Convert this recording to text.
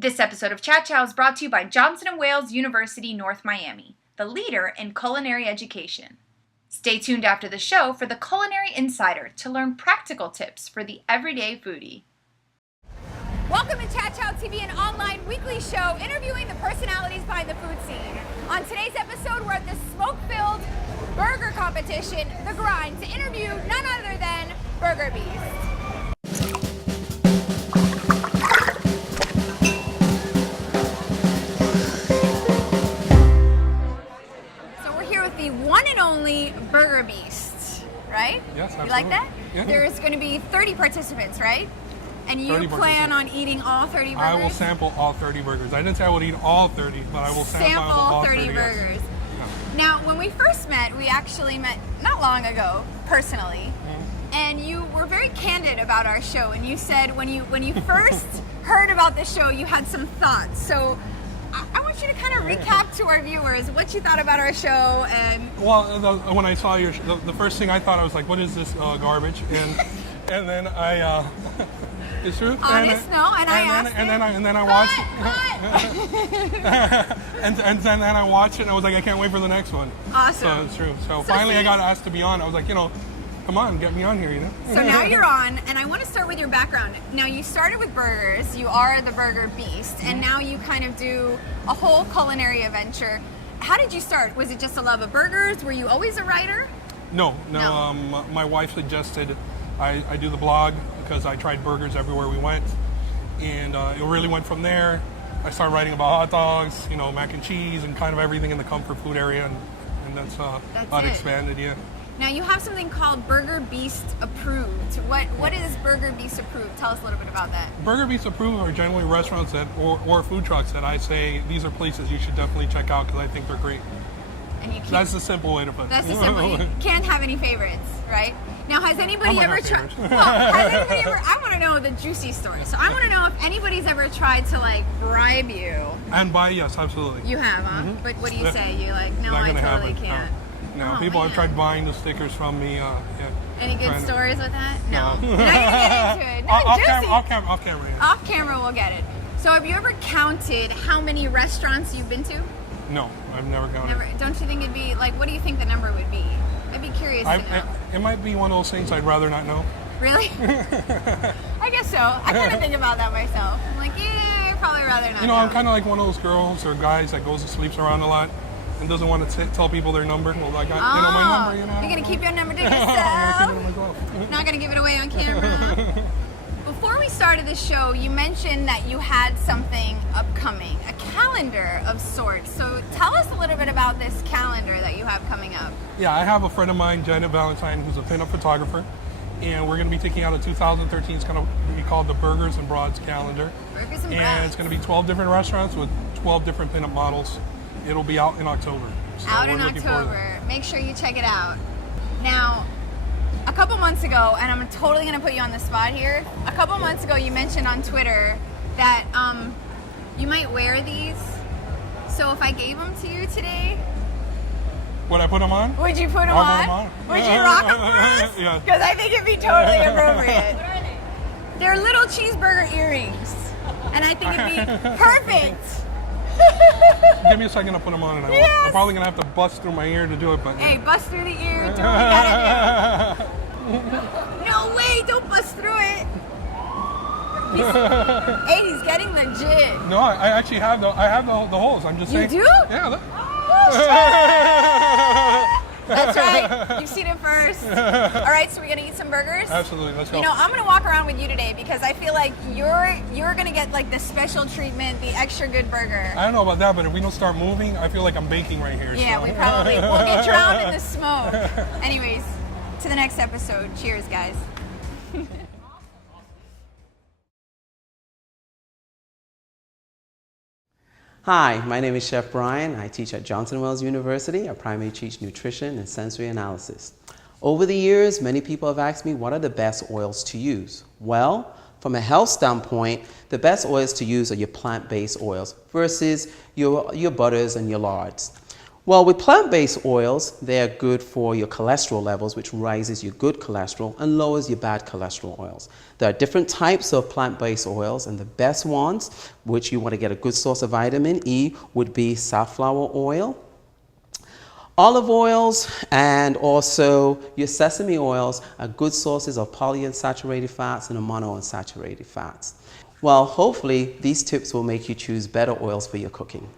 This episode of Chat Chow is brought to you by Johnson & Wales University North Miami, the leader in culinary education. Stay tuned after the show for the Culinary Insider to learn practical tips for the everyday foodie. Welcome to Chat Chow TV, an online weekly show interviewing the personalities behind the food scene. On today's episode, we're at the smoke-filled burger competition, The Grind, to interview none other than Burger Beast. The one and only Burger Beast, right? Yes, absolutely. You like that? Yeah. There's going to be 30 participants, right? And you plan on eating all 30 burgers? I will sample all 30 burgers. I didn't say I would eat all 30, but I will sample all 30 burgers. Yes. Yeah. Now, when we first met, we actually met not long ago, personally, and you were very candid about our show, and you said when you first heard about the show, you had some thoughts. So I want you to kind of recap to our viewers what you thought about our show. And well, when I saw your the first thing I thought, I was like, what is this garbage? And then I it's true. Honest, and then I watched and then I watched it and I was like, I can't wait for the next one. Awesome. So it's true. So finally I got asked to be on. I was like, come on, get me on here, So now you're on, and I want to start with your background. Now, you started with burgers, you are the Burger Beast, and now you kind of do a whole culinary adventure. How did you start? Was it just a love of burgers? Were you always a writer? No. My wife suggested I do the blog because I tried burgers everywhere we went, and it really went from there. I started writing about hot dogs, mac and cheese, and kind of everything in the comfort food area, and that's how it expanded, yeah. Now, you have something called Burger Beast Approved. What is Burger Beast Approved? Tell us a little bit about that. Burger Beast Approved are generally restaurants or food trucks that I say, these are places you should definitely check out because I think they're great. And that's the simple way to put it. That's the simple. You can't have any favorites, right? Now, has anybody ever tried? I want to know the juicy story. So I want to know if anybody's ever tried to bribe you. And buy, yes, absolutely. You have, huh? Mm-hmm. But what do you say? You're like, no, I totally can't. No, people have tried buying the stickers from me. Any good stories with that? No. No. We're not going to get into it. No, off camera. Yeah. Off camera, we'll get it. So have you ever counted how many restaurants you've been to? No, I've never counted. Never. Don't you think it'd be, what do you think the number would be? I'd be curious to know. It might be one of those things I'd rather not know. Really? I guess so. I kind of think about that myself. I'm like, I'd probably rather not know. I'm kind of like one of those girls or guys that goes and sleeps around a lot and doesn't want to tell people their number. Well, I got my number. You're going to keep your number to yourself? I'm going to keep it to myself. Not going to give it away on camera? Before we started the show, you mentioned that you had something upcoming, a calendar of sorts. So tell us a little bit about this calendar that you have coming up. Yeah, I have a friend of mine, Janet Valentine, who's a pinup photographer. And we're going to be taking out a 2013. It's going to be called the Burgers and Broads calendar. Burgers and Broads. And it's going to be 12 different restaurants with 12 different pinup models. It'll be out in October. So out in October. Make sure you check it out. Now, a couple months ago, and I'm totally going to put you on the spot here. A couple months ago, you mentioned on Twitter that you might wear these. So if I gave them to you today, would I put them on? Would you put them on? Would you rock them for us? Yeah. Because I think it'd be totally appropriate. What are they? They're little cheeseburger earrings, and I think it'd be perfect. Give me a second to put them on, and I'm probably gonna have to bust through my ear to do it. But hey, bust through the ear. Do what you gotta do. No way! Don't bust through it. He's getting legit. No, I actually have the holes. I'm just saying. You do? Yeah. Look. That's right. You've seen it first. All right, so we're gonna eat some burgers. Absolutely. Let's go. I'm gonna walk around with you today because I feel like you're gonna get the special treatment, the extra good burger. I don't know about that, but if we don't start moving, I feel like I'm baking right here. Yeah, so. we probably will get drowned in the smoke. Anyways, to the next episode. Cheers, guys. Hi, my name is Chef Brian. I teach at Johnson & Wales University. I primarily teach nutrition and sensory analysis. Over the years, many people have asked me, what are the best oils to use? Well, from a health standpoint, the best oils to use are your plant-based oils versus your butters and your lards. Well, with plant-based oils, they are good for your cholesterol levels, which rises your good cholesterol and lowers your bad cholesterol oils. There are different types of plant-based oils, and the best ones, which you want to get a good source of vitamin E, would be safflower oil, olive oils, and also your sesame oils are good sources of polyunsaturated fats and monounsaturated fats. Well, hopefully these tips will make you choose better oils for your cooking.